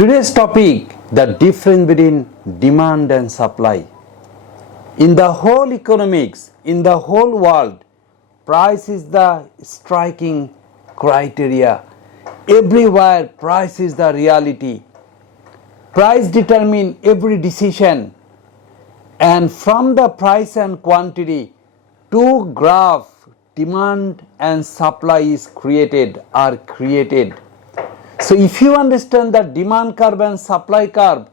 Today's topic, the difference between demand and supply. In the whole economics, in the whole world, price is the striking criteria. Everywhere, price is the reality. Price determines every decision. And from the price and quantity, two graphs, demand and supply are created. So if you understand the demand curve and supply curve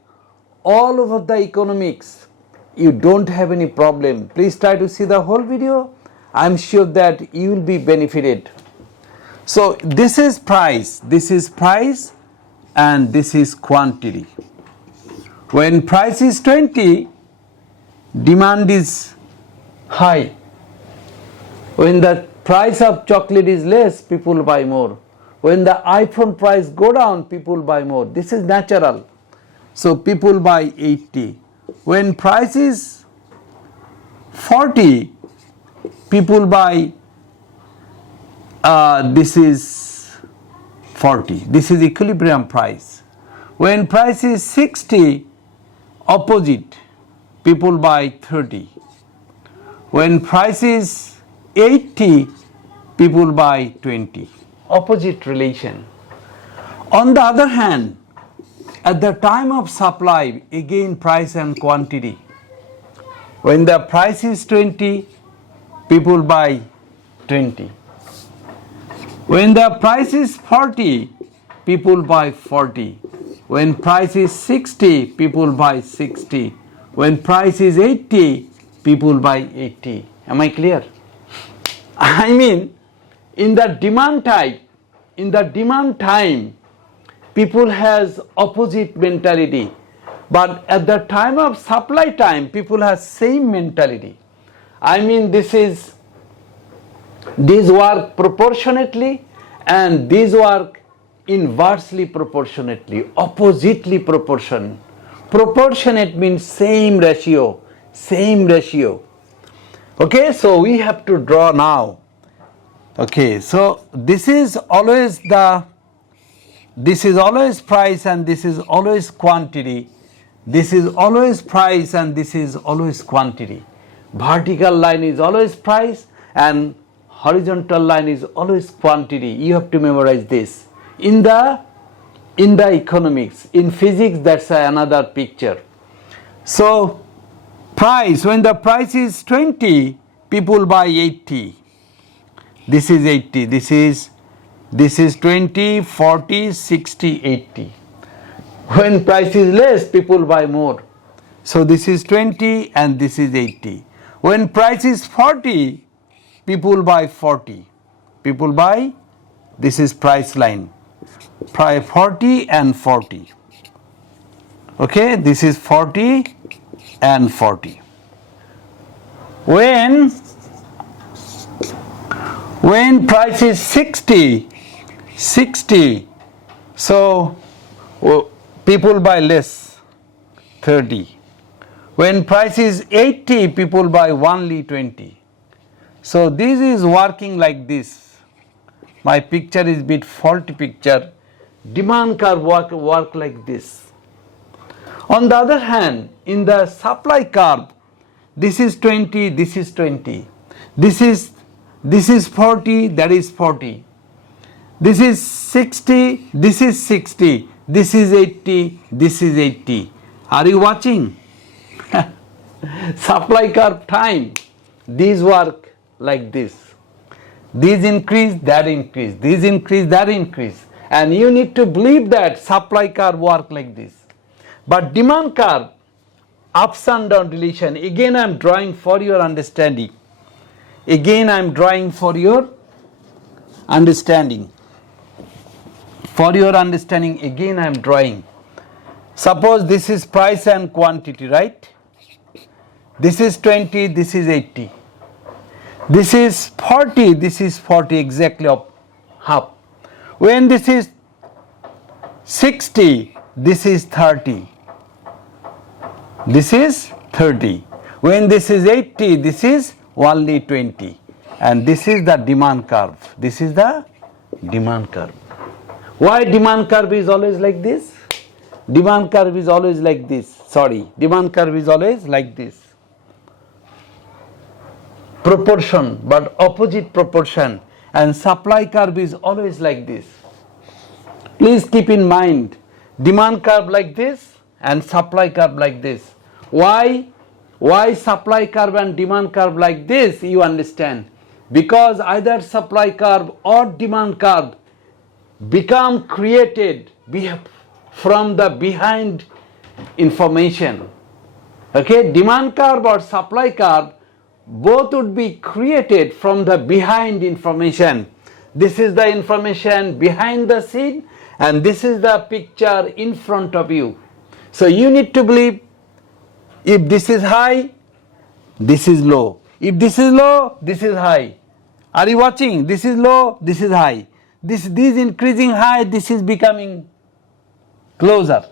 all over the economics, you don't have any problem. Please try to see the whole video. I am sure that you will be benefited. So this is price and this is quantity. When price is 20, demand is high. When the price of chocolate is less, people buy more. When the iPhone price go down, people buy more. This is natural. So people buy 80. When price is 40, people buy, this is 40. This is equilibrium price. When price is 60, opposite, people buy 30. When price is 80, people buy 20. Opposite relation. On the other hand, at the time of supply, again price and quantity. When the price is 20, people buy 20. When the price is 40, people buy 40. When price is 60, people buy 60. When price is 80, people buy 80. Am I clear? I mean, in the demand time, people has opposite mentality. But at the time of supply time, people have same mentality. I mean, this work proportionately and this work inversely proportionately, oppositely proportion. Proportionate means same ratio. Okay, so we have to draw now. Okay, so this is always price and this is always quantity. This is always price and this is always quantity. Vertical line is always price and horizontal line is always quantity. You have to memorize this. In the economics, in physics, that's another picture. So price, when the price is 20, people buy 80. This is 80. This is 20, 40, 60, 80. When price is less, people buy more. So this is 20 and this is 80. When price is 40, people buy 40. People buy, this is price line. Price 40 and 40. Okay, this is 40 and 40. When price is 60, so people buy less, 30. When price is 80, people buy only 20. So this is working like this. My picture is bit faulty picture. Demand curve work like this. On the other hand, in the supply curve, this is 20, this is 20. This is 40, that is 40. This is 60, this is 60. This is 80, this is 80. Are you watching? Supply curve time. These work like this. These increase, that increase. These increase, that increase. And you need to believe that supply curve work like this. But demand curve, ups and down relation. Again I am drawing for your understanding. Again I am drawing for your understanding. For your understanding, again I am drawing. Suppose this is price and quantity, right? This is 20, this is 80. This is 40, this is 40, exactly half. When this is 60, this is 30. This is 30. When this is 80, this is only 20. And this is the demand curve. This is the demand curve. Why demand curve is always like this? Demand curve is always like this. Sorry, demand curve is always like this. Proportion, but opposite proportion, and supply curve is always like this. Please keep in mind, demand curve like this and supply curve like this. Why supply curve and demand curve like this? You understand? Because either supply curve or demand curve become created from the behind information. Okay, demand curve or supply curve both would be created from the behind information. This is the information behind the scene and this is the picture in front of you. So you need to believe, if this is high, this is low. If this is low, this is high. Are you watching? This is low, this is high. This increasing high, this is becoming closer.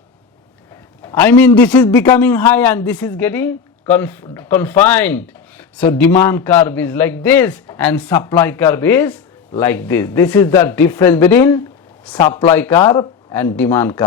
I mean, this is becoming high and this is getting confined. So demand curve is like this and supply curve is like this. This is the difference between supply curve and demand curve.